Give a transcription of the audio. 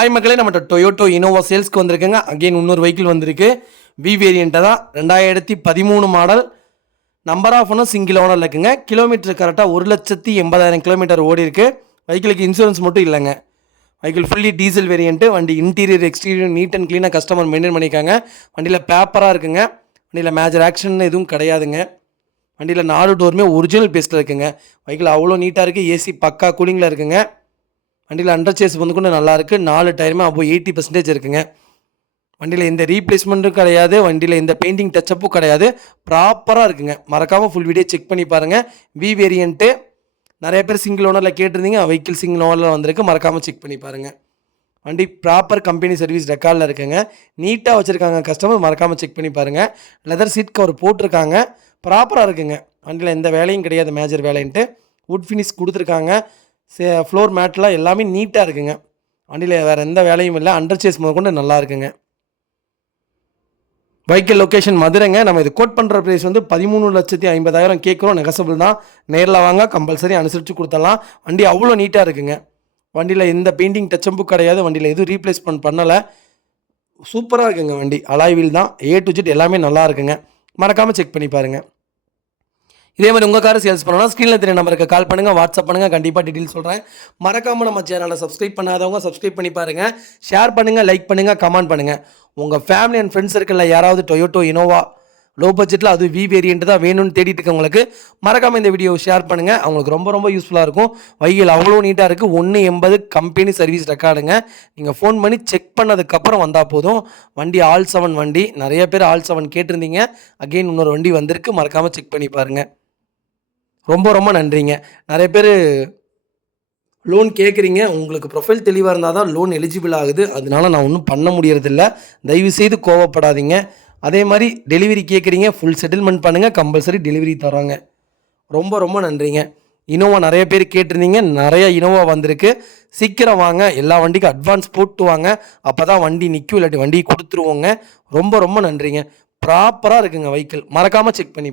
Hi மக்களே, நம்மகிட்ட Toyota Innova சேல்ஸ்க்கு வந்திருக்குங்க. அகெயின் இன்னொரு வெஹிக்கிள் வந்திருக்கு. வி வேரியண்ட்டை தான். 2013 மாடல். நம்பர் ஆஃப் ஒன்றும் சிங்கிள் ஓனரில் இருக்குங்க. கிலோமீட்டர் கரெக்டாக 1,80,000 கிலோமீட்டர் ஓடி இருக்கு. வெஹிக்கிளுக்கு இன்சூரன்ஸ் மட்டும் இல்லைங்க. Vehicle fully diesel variant. வண்டி இன்டீரியர் எக்ஸ்டீரியர் நீட் அண்ட் க்ளீனாக கஸ்டமர் மெயின்டைன் பண்ணியிருக்காங்க. வண்டியில் பேப்பராக இருக்குங்க. வண்டியில் மேஜர் ஆக்ஷன் எதுவும் கிடையாதுங்க. வண்டியில் 4 டோருமே ஒரிஜினல் பேஸ்ட்டில் இருக்குங்க. வெஹிக்கிள் அவ்வளோ நீட்டாக இருக்குது. ஏசி பக்கா கூலிங்கில் இருக்குங்க. வண்டியில் அண்டர் சேஸ் வந்து கூட நல்லாயிருக்கு. 4 டயருமே அப்போ 80% இருக்குங்க. வண்டியில் எந்த ரீப்ளேஸ்மெண்ட்டும் கிடையாது. வண்டியில் எந்த பெயிண்டிங் டச்சப்பும் கிடையாது. ப்ராப்பராக இருக்குங்க. மறக்காமல் ஃபுல் வீடியோ செக் பண்ணி பாருங்கள். வி வேரியண்ட்டு நிறைய பேர் சிங்கிள் ஓனரில் கேட்டிருந்தீங்க. வெஹிக்கிள் சிங்கிள் ஓனரில் வந்திருக்கு. மறக்காமல் செக் பண்ணி பாருங்கள். வண்டி ப்ராப்பர் கம்பெனி சர்வீஸ் ரெக்கார்டில் இருக்குங்க. நீட்டாக வச்சுருக்காங்க. கஸ்டமர் மறக்காமல் செக் பண்ணி பாருங்கள். லெதர் சீட் கவர் போட்டிருக்காங்க. ப்ராப்பராக இருக்குங்க. வண்டியில் எந்த வேலையும் கிடையாது. மேஜர் வேலைன்ட்டு வுட் ஃபினிஷ் கொடுத்துருக்காங்க. ஃப்ளோர் மேட்லாம் எல்லாமே நீட்டாக இருக்குங்க. வண்டியில் வேறு எந்த வேலையும் இல்லை. அண்டர் சேஸ் முதல் கொண்டு நல்லா இருக்குங்க. வெஹிக்கிள் லொக்கேஷன் மதுரைங்க. நம்ம இது கோட் பண்ணுற ப்ரைஸ் வந்து 13,50,000 கேட்குறோம். நெகசபிள் தான். நேரில் வாங்க, கம்பல்சரி அனுசரித்து கொடுத்துடலாம். வண்டி அவ்வளோ நீட்டாக இருக்குங்க. வண்டியில் எந்த பெயிண்டிங் டச்சப்பும் கிடையாது. வண்டியில் எதுவும் ரீப்ளேஸ்மெண்ட் பண்ணலை. சூப்பராக இருக்குங்க. வண்டி அலாய் வீல் தான். A to Z எல்லாமே நல்லா இருக்குங்க. மறக்காமல் செக் பண்ணி பாருங்கள். இதே மாதிரி உங்கள் காரை சேல்ஸ் பண்ணலாம். ஸ்க்ரீனில் தெரிய நம்பருக்கு கால் பண்ணுங்கள், வாட்ஸ்அப் பண்ணுங்கள். கண்டிப்பாக டீட்டெயில் சொல்கிறேன். மறக்காமல் நம்ம சேனலை சப்ஸ்கிரைப் பண்ணாதவங்க சப்ஸ்கிரைப் பண்ணி பாருங்கள். ஷேர் பண்ணுங்கள், லைக் பண்ணுங்கள், கமெண்ட் பண்ணுங்கள். உங்கள் ஃபேமிலி அண்ட் ஃப்ரெண்ட்ஸ் சர்க்கிளில் யாராவது டொயோட்டோ இனோவா லோ பட்ஜெட்டில் அது வி வேரியண்ட் தான் வேணும்னு தேடிட்டு இருக்கவங்களுக்கு மறக்காமல் இந்த வீடியோ ஷேர் பண்ணுங்கள். அவங்களுக்கு ரொம்ப ரொம்ப யூஸ்ஃபுல்லாக இருக்கும். வெஹிக்கிள் அவ்வளோ நீட்டாக இருக்குது. 180 கம்பெனி சர்வீஸ் ரெக்கார்டுங்க. நீங்கள் ஃபோன் பண்ணி செக் பண்ணதுக்கப்புறம் வந்தால் போதும். வண்டி ஆல் 7 வண்டி. நிறைய பேர் ஆல் 7 கேட்டிருந்தீங்க. அகெயின் இன்னொரு வண்டி வந்திருக்கு. மறக்காமல் செக் பண்ணி பாருங்கள். ரொம்ப ரொம்ப நன்றிங்க. நிறைய பேர் லோன் கேட்குறீங்க. உங்களுக்கு ப்ரொஃபைல் தெளிவாக இருந்தால் தான் லோன் எலிஜிபிள் ஆகுது. அதனால நான் ஒன்றும் பண்ண முடியறதில்ல. தயவுசெய்து கோவப்படாதீங்க. அதே மாதிரி டெலிவரி கேட்குறீங்க, ஃபுல் செட்டில்மெண்ட் பண்ணுங்கள். கம்பல்சரி டெலிவரி தராங்க. ரொம்ப ரொம்ப நன்றிங்க. இனோவா நிறைய பேர் கேட்டிருந்தீங்க. நிறைய இனோவா வந்திருக்கு. சீக்கிரம் வாங்க. எல்லா வண்டிக்கும் அட்வான்ஸ் போட்டு வாங்க. அப்போ தான் வண்டி நிற்கும். இல்லாட்டி வண்டி கொடுத்துருவோங்க. ரொம்ப ரொம்ப நன்றிங்க. ப்ராப்பராக இருக்குங்க வெஹிக்கிள். மறக்காமல் செக் பண்ணி